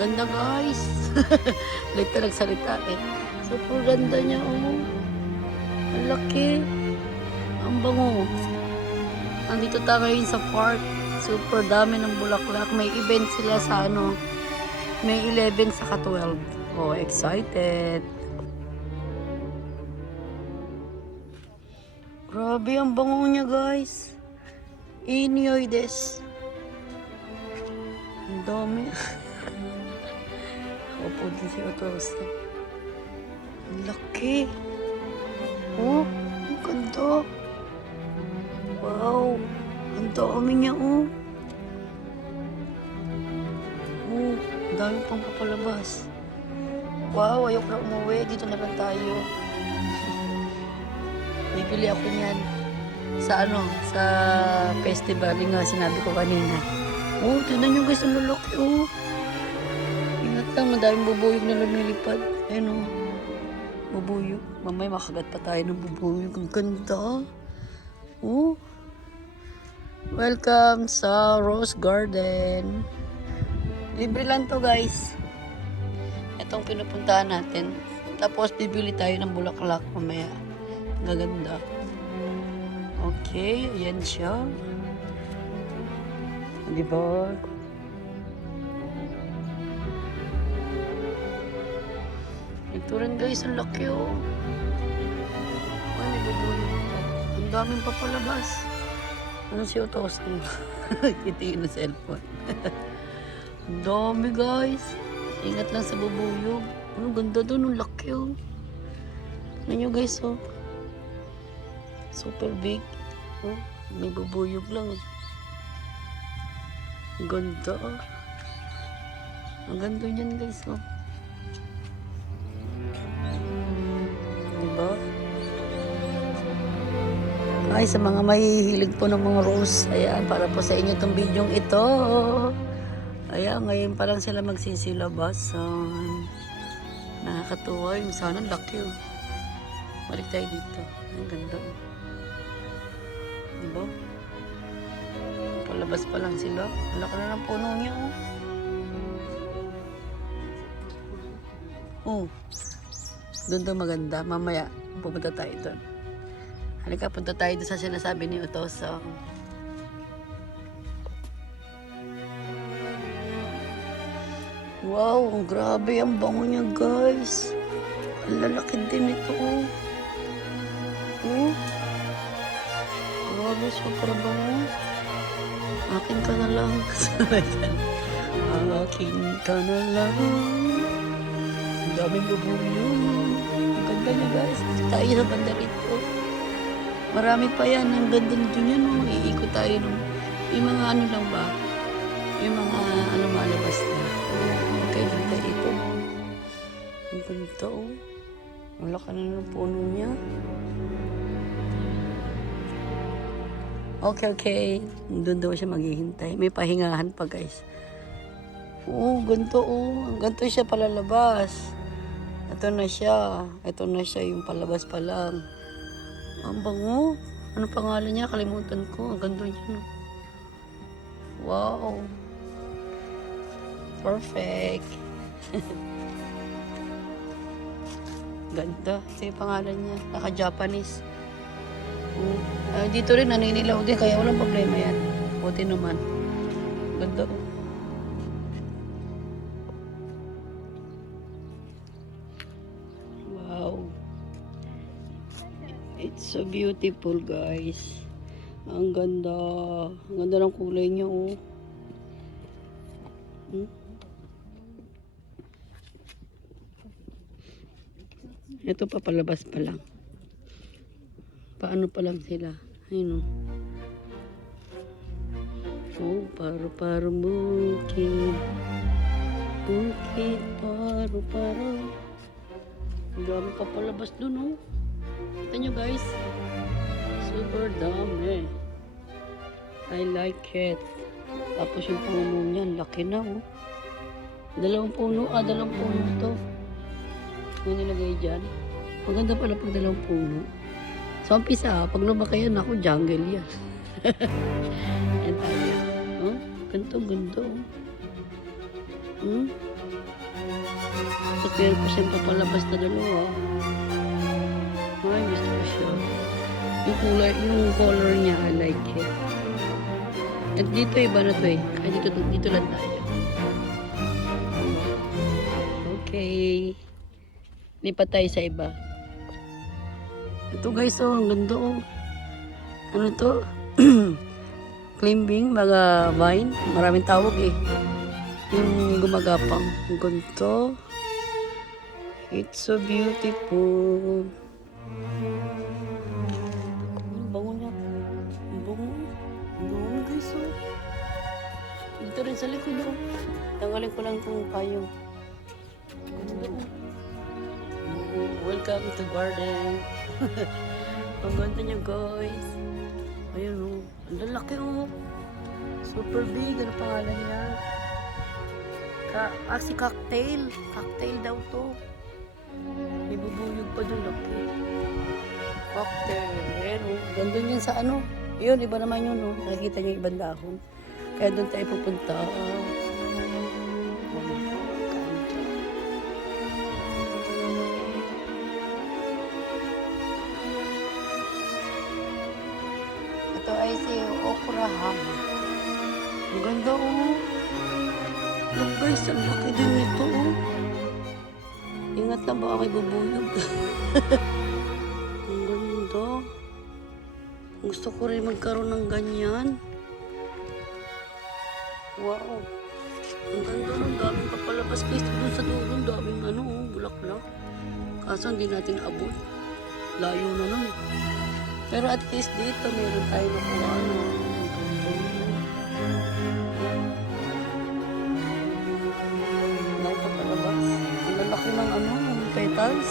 Ganda guys. Lito nagsalita eh. Super ganda niya oh. Ang laki. Ang bango. Nandito tayo ngayon sa park. Super dami ng bulaklak. May event sila sa ano. May 11 saka 12. Oh, excited. Grabe ang bango niya guys. Inyoy des. Ang dami. Opo din si Otosa. Ang laki. Oh, ang ganda. Wow. Ang dami niya oh. Oh, ang dami pang papalabas. Wow, ayok na umuwi. Dito na lang tayo. Bibili ako niyan. Sa ano, sa festival. Yung nga sinabi ko kanina. Oh, tignan nyo guys, ang lalaki oh. Ingat lang, madaming bubuyog na lumilipad. Ayun oh. Bubuyog. Mamaya makagat pa tayo ng bubuyog. Ang ganda. Oh. Welcome sa Rose Garden. Libre lang to guys. Itong pinupuntahan natin. Tapos bibili tayo ng bulaklak mamaya. Gaganda. Okay, ayan siya. Diba? Ito rin guys, ang laki oh. Ay, nagbubuhay ito. Ang daming papalabas. Ano si Otosan? Kitiin na cellphone. Ang dami guys. Ingat lang sa bubuyog. Ang ganda doon, ang laki oh. Ano nyo guys oh. Super big. Oh, may bubuyog lang. Ang ganda oh. Ang ganda niyan guys oh. Diba? Ay, sa mga mahihilig po ng mga rose, ayan, para po sa inyo itong video ito. Ayan, ngayon pa lang sila magsisilabasan. Nakakatuwa yung sana, laki oh. Balik tayo dito. Ang ganda oh. Diba? Palabas pa lang sila. Laki na ng puno niya oh. Oh. Doon maganda. Mamaya, pupunta tayo doon. Halika, punta tayo doon sa sinasabi ni Otosa. Wow, ang grabe ang bango niya guys. Ang lalaki din ito oh. Oh. Grabe, super bango. Akin ka na lang. Akin ka na lang. Ang daming bubuyog. Ang ganda niya guys. Tayo sa banda rito. Marami pa yan. Ang ganda nito niya no. Iikot tayo no. Yung mga ano lang ba? Yung mga ano malabas na. Okay, ganda ito. Ang ganda oh. Ang laki na ng puno niya. Okay. Doon daw siya maghihintay. May pahingahan pa guys. Oo, ganito oh. Ang ganito siya palalabas. Ito na siya. Ito na siya yung palabas pa lang. Ang bango. Ano pangalan niya? Kalimutan ko. Ang ganda niya no. Wow. Perfect. Ganda. Ito yung pangalan niya. Naka-Japanese. Dito rin naninilaw din. Kaya walang problema yan. Buti naman. Ganda oh. Wow. It's so beautiful guys. Ang ganda. Ang ganda ng kulay niya, oh. Hmm? Ito pa palabas pa lang. Paano pa lang sila? Ayun, oh. Oh, paro-paro bukid. Bukid, paro-paro. Ang dami pa palabas dun, oh. Kita nyo, guys. Super dami. I like it. Tapos yung puno niya, laki na, oh. Dalawang puno to. Yung nilagay dyan. Maganda pala pag dalawang puno. So, umpisa, pag lumaki yan ako, jungle yan. Yan tayo. Oh, ganto. Hmm? Tapos meron pa siyang papalabas na dalawa. Ay, gusto ko siya. Yung color niya, I like it. At dito, iba na to eh. Kaya dito lang tayo. Okay. Lipat tayo sa iba. Ito guys, oh, ang ganda, oh. Ano to? Climbing, mga vine. Maraming tawag eh. Yung gumagapang. Ang ganito. It's so beautiful. Ang bango niya. Ang bango. Ang bango guys, oh. Dito rin sa likod, oh. Tanggalin ko lang itong payong. Ang ganda, oh. Welcome to garden. Ang ganda niya guys. Ayun, oh. Ang lalaki, oh. Super big. Ano pangalan niya? Si cocktail. Cocktail daw to. May bubuyog pa dun, laki. Cocktail. Ayan, oh. Ganda niyan sa ano. Yun, iba naman yun, oh. Nakikita niyo ibang dahon. Kaya doon tayo pupunta. Ito ay si Okurahama. Ang ganda, oh. Look guys, ang laki din nito, oh. Ingat na baka may bubuyog. Ang ganda. Gusto ko rin magkaroon ng ganyan. Wow. Ang ganda ng daming papalabas guys. Doon sa dulo, daming ano, oh, bulaklak. Kaso hindi natin abot. Layo na nun eh. Pero at least dito, meron tayo nakuha. Ano. Dahil papalabas. Ang lalaki ng ano, ng petals.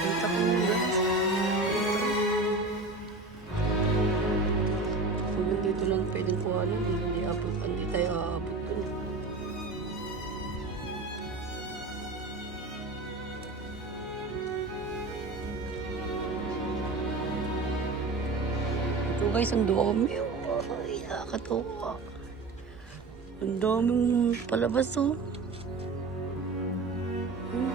Kita ko yun guys. Hanggang dito lang pwedeng kuha nun. Hindi tayo aabot dun. Ito guys, ang dami. Ay, nakakatawa. Ang daming palabas, oh.